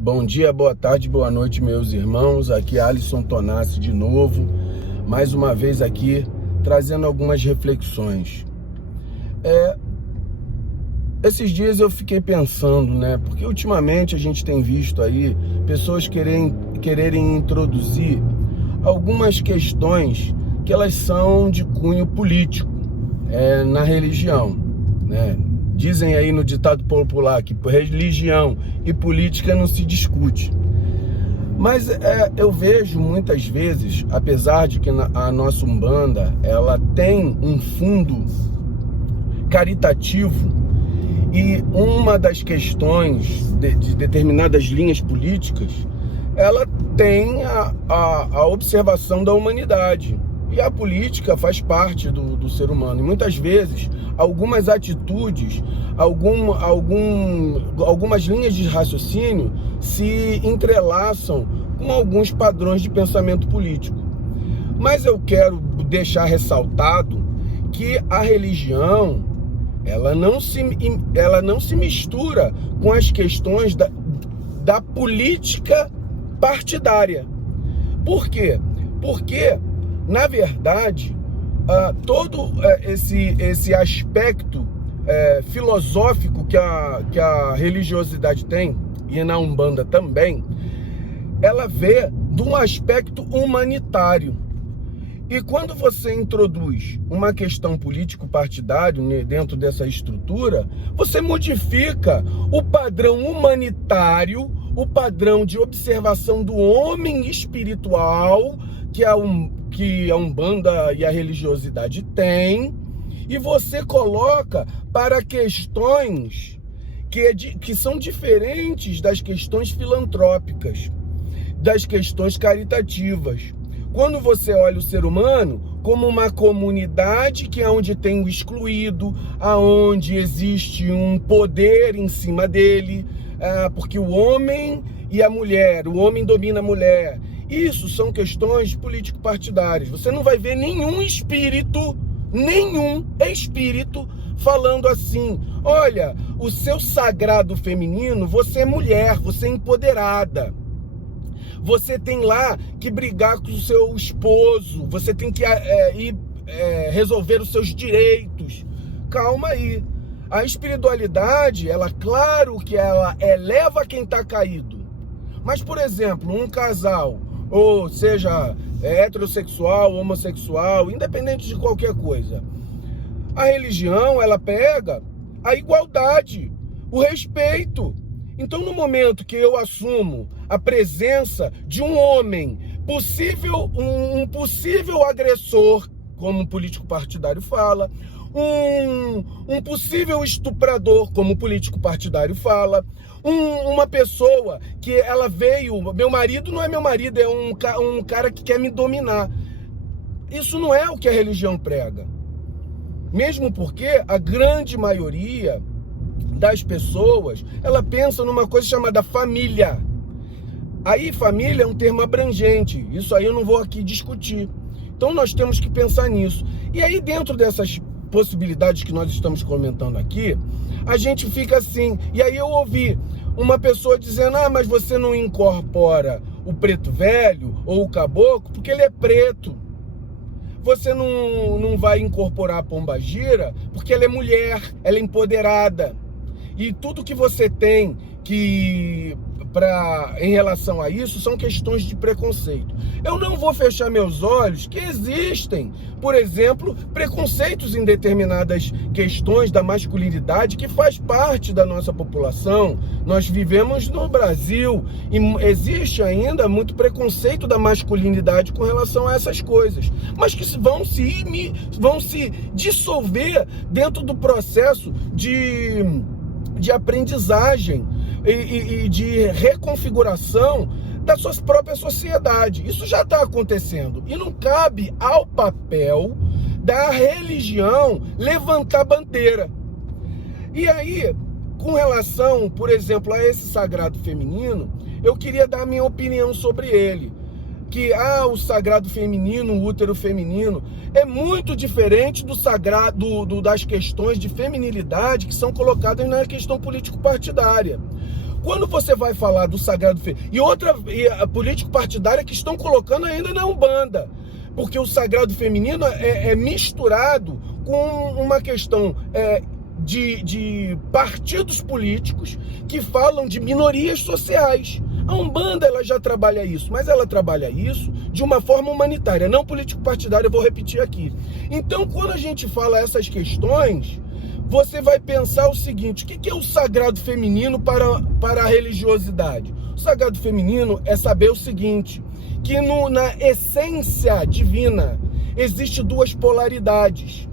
Bom dia, boa tarde, boa noite, meus irmãos. Aqui é Alisson Tonassi de novo, mais uma vez aqui, trazendo algumas reflexões. Esses dias eu fiquei pensando, porque ultimamente a gente tem visto aí pessoas quererem introduzir algumas questões que elas são de cunho político na religião, Dizem aí no ditado popular que religião e política não se discute. Mas eu vejo muitas vezes, apesar de que a nossa Umbanda ela tem um fundo caritativo, e uma das questões de determinadas linhas políticas, ela tem a observação da humanidade. E a política faz parte do ser humano. E muitas vezes, algumas atitudes, algumas linhas de raciocínio se entrelaçam com alguns padrões de pensamento político. Mas eu quero deixar ressaltado que a religião, ela não se mistura com as questões da política partidária. Por quê? Porque, na verdade, todo esse aspecto filosófico que a religiosidade tem, e na Umbanda também, ela vê de um aspecto humanitário. E quando você introduz uma questão político-partidário dentro dessa estrutura, você modifica o padrão humanitário, o padrão de observação do homem espiritual que a Umbanda e a religiosidade tem, e você coloca para questões que são diferentes das questões filantrópicas, das questões caritativas. Quando você olha o ser humano como uma comunidade que é onde tem o excluído, aonde existe um poder em cima dele, porque o homem e a mulher, o homem domina a mulher. Isso são questões político-partidárias. Você não vai ver nenhum espírito falando assim: olha, o seu sagrado feminino, você é mulher, você é empoderada. Você tem lá que brigar com o seu esposo, você tem que ir resolver os seus direitos. Calma aí. A espiritualidade, claro que ela eleva quem está caído. Mas, por exemplo, um casal, ou seja, heterossexual, homossexual, independente de qualquer coisa, a religião, ela prega a igualdade, o respeito. Então, no momento que eu assumo a presença de um homem um possível agressor, como o político partidário fala, um possível estuprador, como o político partidário fala, uma pessoa que ela veio, meu marido não é meu marido, é um cara que quer me dominar. Isso não é o que a religião prega. Mesmo porque a grande maioria das pessoas, ela pensa numa coisa chamada família. Aí família é um termo abrangente, isso aí eu não vou aqui discutir. Então nós temos que pensar nisso. E aí dentro dessas possibilidades que nós estamos comentando aqui, a gente fica assim. E aí eu ouvi uma pessoa dizendo: mas você não incorpora o preto velho ou o caboclo porque ele é preto. Você não vai incorporar a pombagira porque ela é mulher, ela é empoderada. E tudo que você tem em relação a isso são questões de preconceito. Eu não vou fechar meus olhos que existem, por exemplo, preconceitos em determinadas questões da masculinidade que faz parte da nossa população. Nós vivemos no Brasil e existe ainda muito preconceito da masculinidade com relação a essas coisas, mas que vão se dissolver dentro do processo de aprendizagem e de reconfiguração da sua própria sociedade. Isso já está acontecendo. E não cabe ao papel da religião levantar bandeira. E aí, com relação, por exemplo, a esse sagrado feminino, eu queria dar a minha opinião sobre ele. Que o sagrado feminino, o útero feminino, é muito diferente do sagrado, das questões de feminilidade que são colocadas na questão político-partidária. quando você vai falar do sagrado feminino, e a político partidária que estão colocando ainda na Umbanda, porque o sagrado feminino é misturado com uma questão de partidos políticos que falam de minorias sociais. A Umbanda ela já trabalha isso, mas ela trabalha isso de uma forma humanitária, não político-partidária, eu vou repetir aqui. Então, quando a gente fala essas questões, você vai pensar o seguinte: o que é o sagrado feminino para a religiosidade? O sagrado feminino é saber o seguinte, que na essência divina existem duas polaridades.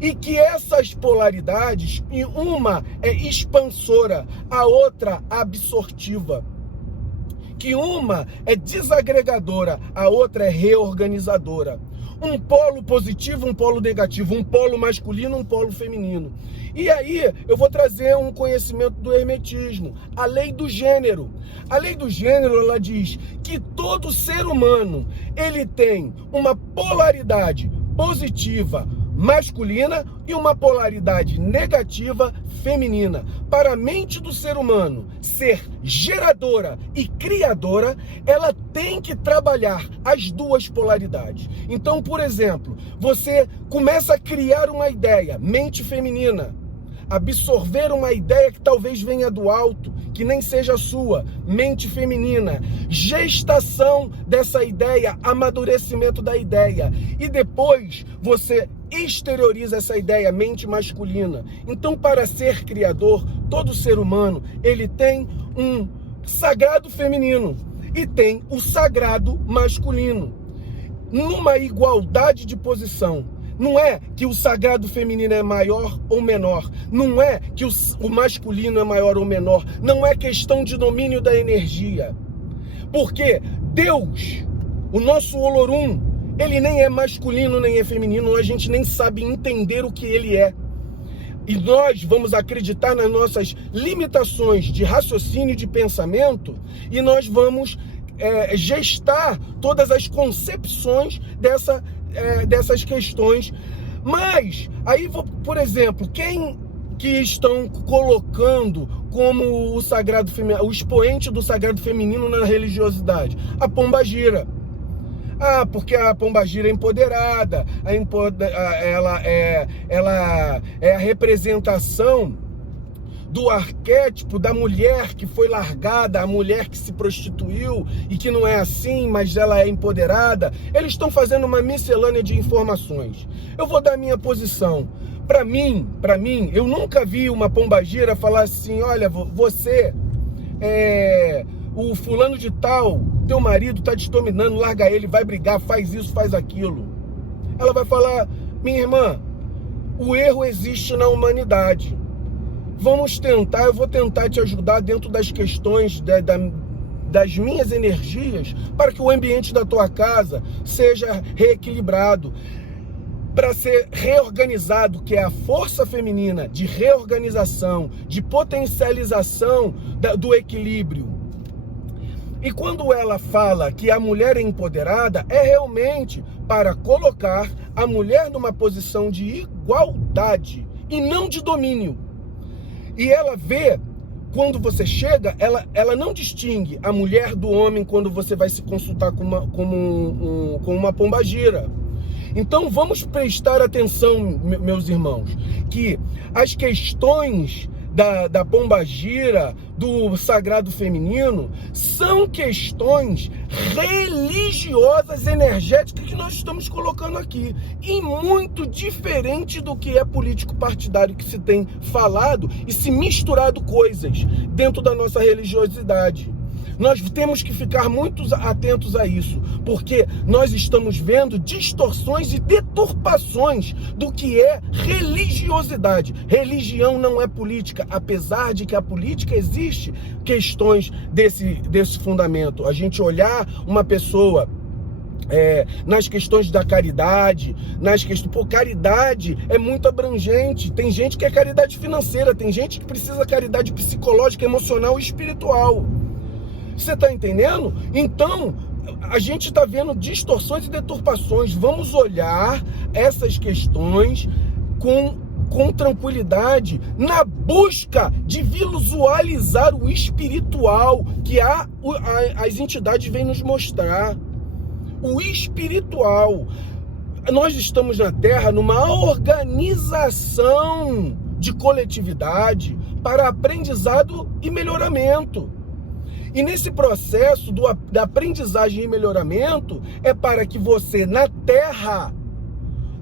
E que essas polaridades, uma é expansora, a outra absortiva. Que uma é desagregadora, a outra é reorganizadora. Um polo positivo, um polo negativo, um polo masculino, um polo feminino. E aí eu vou trazer um conhecimento do hermetismo, a lei do gênero. A lei do gênero, ela diz que todo ser humano, ele tem uma polaridade positiva masculina e uma polaridade negativa feminina. Para a mente do ser humano ser geradora e criadora, ela tem que trabalhar as duas polaridades. Então, por exemplo, você começa a criar uma ideia, mente feminina, absorver uma ideia que talvez venha do alto, que nem seja sua, mente feminina, gestação dessa ideia, amadurecimento da ideia, e depois você exterioriza essa ideia, mente masculina. Então, para ser criador, todo ser humano, ele tem um sagrado feminino e tem o sagrado masculino, numa igualdade de posição. Não é que o sagrado feminino é maior ou menor. Não é que o masculino é maior ou menor. Não é questão de domínio da energia. Porque Deus, o nosso Olorum, ele nem é masculino nem é feminino. A gente nem sabe entender o que ele é. E nós vamos acreditar nas nossas limitações de raciocínio e de pensamento, e nós vamos gestar todas as concepções dessas questões. Mas aí, por exemplo, quem que estão colocando como o sagrado feminino, o expoente do sagrado feminino na religiosidade? A pombagira. Porque a pombagira é empoderada, ela é a representação do arquétipo da mulher que foi largada, a mulher que se prostituiu e que não é assim, mas ela é empoderada. Eles estão fazendo uma miscelânea de informações. Eu vou dar a minha posição. Para mim, eu nunca vi uma pombagira falar assim: olha, você o fulano de tal, teu marido tá te dominando, larga ele, vai brigar, faz isso, faz aquilo. Ela vai falar: minha irmã, o erro existe na humanidade. Eu vou tentar te ajudar dentro das questões das minhas energias, para que o ambiente da tua casa seja reequilibrado, para ser reorganizado, que é a força feminina de reorganização, de potencialização do equilíbrio. E quando ela fala que a mulher é empoderada, é realmente para colocar a mulher numa posição de igualdade e não de domínio. E ela vê, quando você chega, ela não distingue a mulher do homem quando você vai se consultar com uma pombagira. Então vamos prestar atenção, meus irmãos, que as questões da pombagira, do sagrado feminino, são questões religiosas, energéticas que nós estamos colocando aqui. E muito diferente do que é político partidário, que se tem falado e se misturado coisas dentro da nossa religiosidade. Nós temos que ficar muito atentos a isso, porque nós estamos vendo distorções e deturpações do que é religiosidade. Religião não é política, apesar de que a política existe questões desse fundamento. A gente olhar uma pessoa nas questões da caridade, caridade é muito abrangente. Tem gente que é caridade financeira, tem gente que precisa caridade psicológica, emocional e espiritual. Você está entendendo? Então, a gente está vendo distorções e deturpações. Vamos olhar essas questões com com tranquilidade, na busca de visualizar o espiritual que as entidades vêm nos mostrar. O espiritual. Nós estamos na Terra numa organização de coletividade para aprendizado e melhoramento. E nesse processo da aprendizagem e melhoramento é para que você na Terra,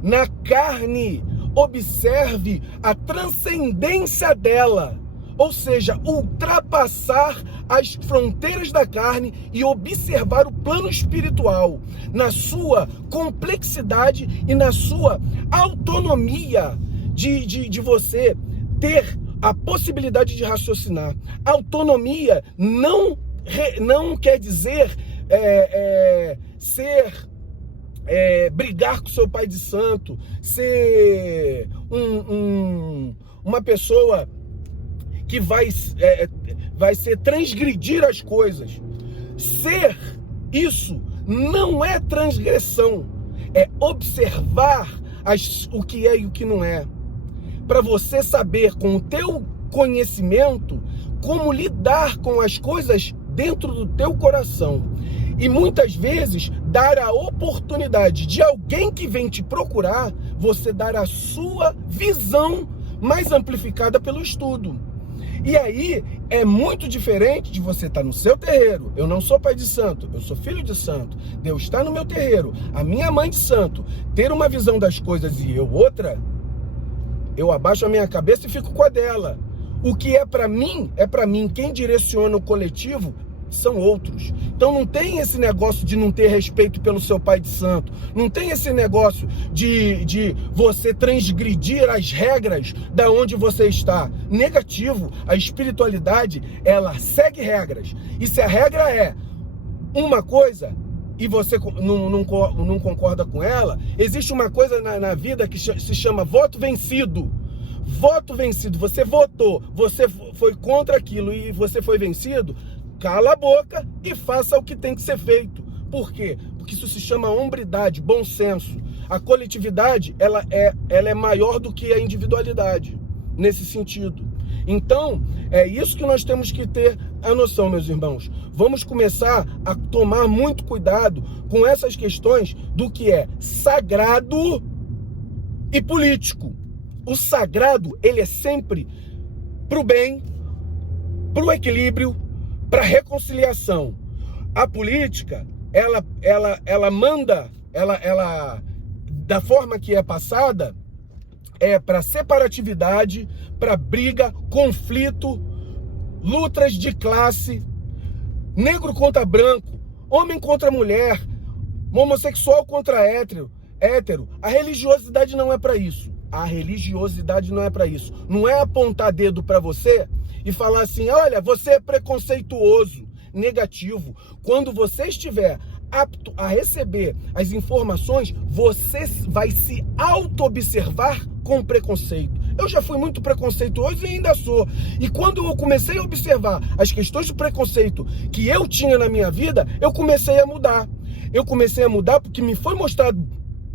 na carne, observe a transcendência dela, ou seja, ultrapassar as fronteiras da carne e observar o plano espiritual na sua complexidade e na sua autonomia de você ter a possibilidade de raciocinar. Autonomia não quer dizer brigar com seu pai de santo, ser uma pessoa que vai ser transgredir as coisas. Ser isso não é transgressão, é observar o que é e o que não é. Para você saber com o teu conhecimento como lidar com as coisas dentro do teu coração. E muitas vezes dar a oportunidade de alguém que vem te procurar, você dar a sua visão mais amplificada pelo estudo. E aí é muito diferente de você estar no seu terreiro. Eu não sou pai de santo, eu sou filho de santo. Deus está no meu terreiro, a minha mãe de santo. Ter uma visão das coisas e eu outra, eu abaixo a minha cabeça e fico com a dela. O que é para mim, é para mim. Quem direciona o coletivo são outros. Então não tem esse negócio de não ter respeito pelo seu pai de santo. Não tem esse negócio de você transgredir as regras da onde você está. Negativo. A espiritualidade, ela segue regras. E se a regra é uma coisa e você não concorda com ela, existe uma coisa na vida que se chama voto vencido. Voto vencido. Você votou, você foi contra aquilo e você foi vencido. Cala a boca e faça o que tem que ser feito. Por quê? Porque isso se chama hombridade, bom senso. A coletividade, ela é maior do que a individualidade, nesse sentido. Então, é isso que nós temos que ter a noção, meus irmãos. Vamos começar a tomar muito cuidado com essas questões do que é sagrado e político. O sagrado, ele é sempre para o bem, para o equilíbrio, para reconciliação. A política, ela manda, da forma que é passada, é para separatividade, para briga, conflito, lutas de classe, negro contra branco, homem contra mulher, homossexual contra hétero. A religiosidade não é para isso. A religiosidade não é para isso. Não é apontar dedo para você e falar assim, olha, você é preconceituoso, negativo. Quando você estiver apto a receber as informações, você vai se auto-observar com preconceito. Eu já fui muito preconceituoso e ainda sou. E quando eu comecei a observar as questões de preconceito que eu tinha na minha vida, eu comecei a mudar. Eu comecei a mudar porque me foi mostrado,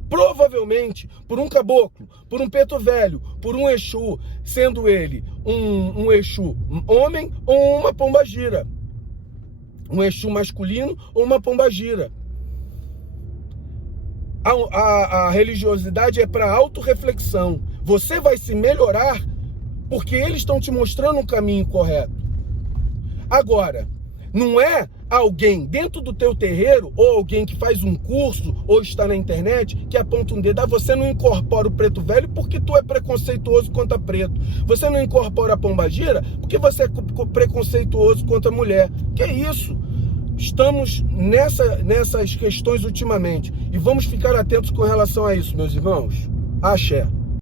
provavelmente, por um caboclo, por um preto velho, por um Exu, sendo ele um Exu homem ou uma pombagira. Um Exu masculino ou uma pombagira. A religiosidade é para autorreflexão. Você vai se melhorar porque eles estão te mostrando um caminho correto. Agora, não é alguém dentro do teu terreiro, ou alguém que faz um curso, ou está na internet, que aponta um dedo. Você não incorpora o preto velho porque tu é preconceituoso contra preto. Você não incorpora a pombagira porque você é preconceituoso contra mulher. Que é isso? Estamos nessas questões ultimamente. E vamos ficar atentos com relação a isso, meus irmãos. Axé.